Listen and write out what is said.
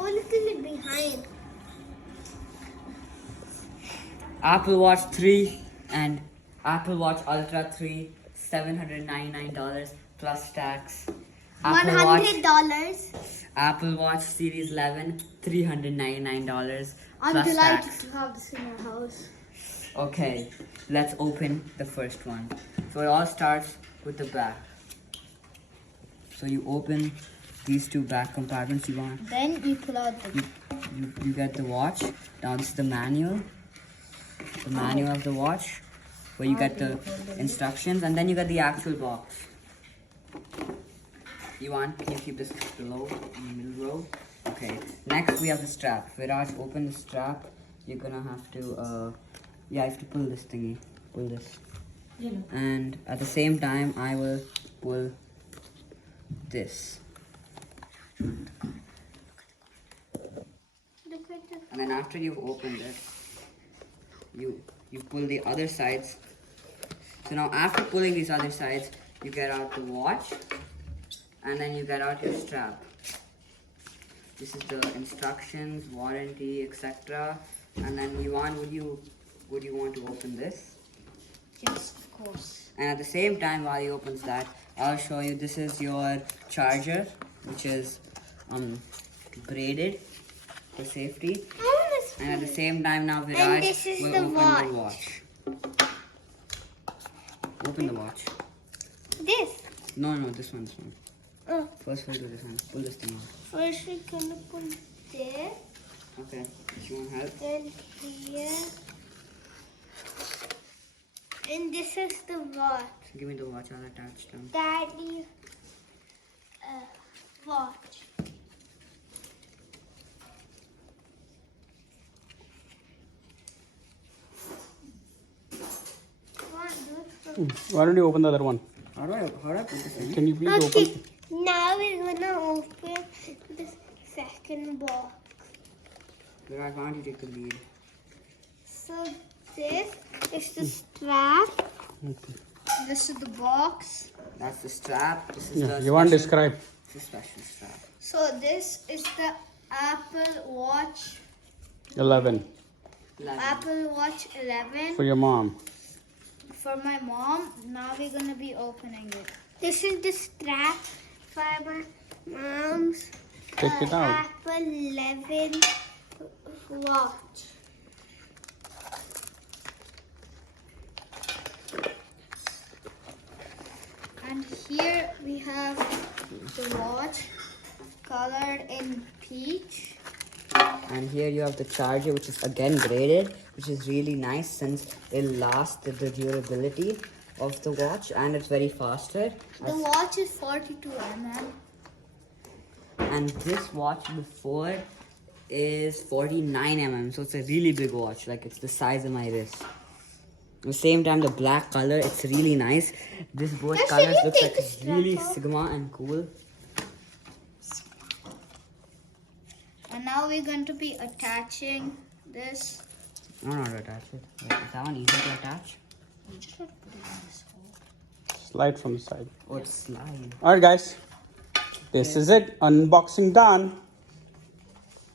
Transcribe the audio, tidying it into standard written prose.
Go a little behind. Apple Watch 3 and Apple Watch Ultra 3, $799 plus tax. $100. Apple Watch Series 11, $399 I'm plus delighted tax. to have this in our house. Okay, let's open the first one. So it all starts with the back. So you open these two back compartments you want. Then we pull out the... You get the watch. Now this is the manual. The manual of the watch. Where you get the instructions and then you get the actual box. Can you keep this below in the middle row? Okay. Next we have the strap. Viraj, open the strap. You're gonna have to you have to pull this thingy. Pull this. Yeah. And at the same time I will pull this. And then after you've opened it, you pull the other sides. So now after pulling these other sides, you get out the watch and then you get out your strap. This is the instructions, warranty, etc. And then would you want to open this? Yes, of course. And at the same time while he opens that, I'll show you this is your charger, which is braided for safety. And at the same time now Viraj will open the watch. Open the watch. This? No, this one. Oh. First we'll do this one. Pull this thing out. First we're gonna put this. Okay. You want help? Then here. And this is the watch. Give me the watch. I'll attach them. Daddy watch. Why don't you open the other one? How do I put this in? Can you please open? Now we're gonna open the second box. Viraj, why don't you take the lead? So this is the strap. Okay. This is the box. That's the strap. This is Yeah, the you want to special- describe? This is special strap. So this is the Apple Watch. 11 Apple Watch 11 for your mom. for my mom. Now we're gonna be opening it. This is the strap for my mom's Take it out. Apple 11 watch. And here we have the watch colored in peach. And here you have the charger, which is again braided, which is really nice since it'll last the durability of the watch and it's very faster. The watch is 42 mm. And this watch before is 49 mm, so it's a really big watch, like it's the size of my wrist. At the same time, the black color, it's really nice. This both Now, should colors you looks take like the it's strap really off? Sigma and cool. And now we're going to be attaching this. No, not attach it. Wait, is that one easy to attach? You just have to put it in this hole. Slide from the side. Oh, it's slide. Alright guys, this is it. Unboxing done.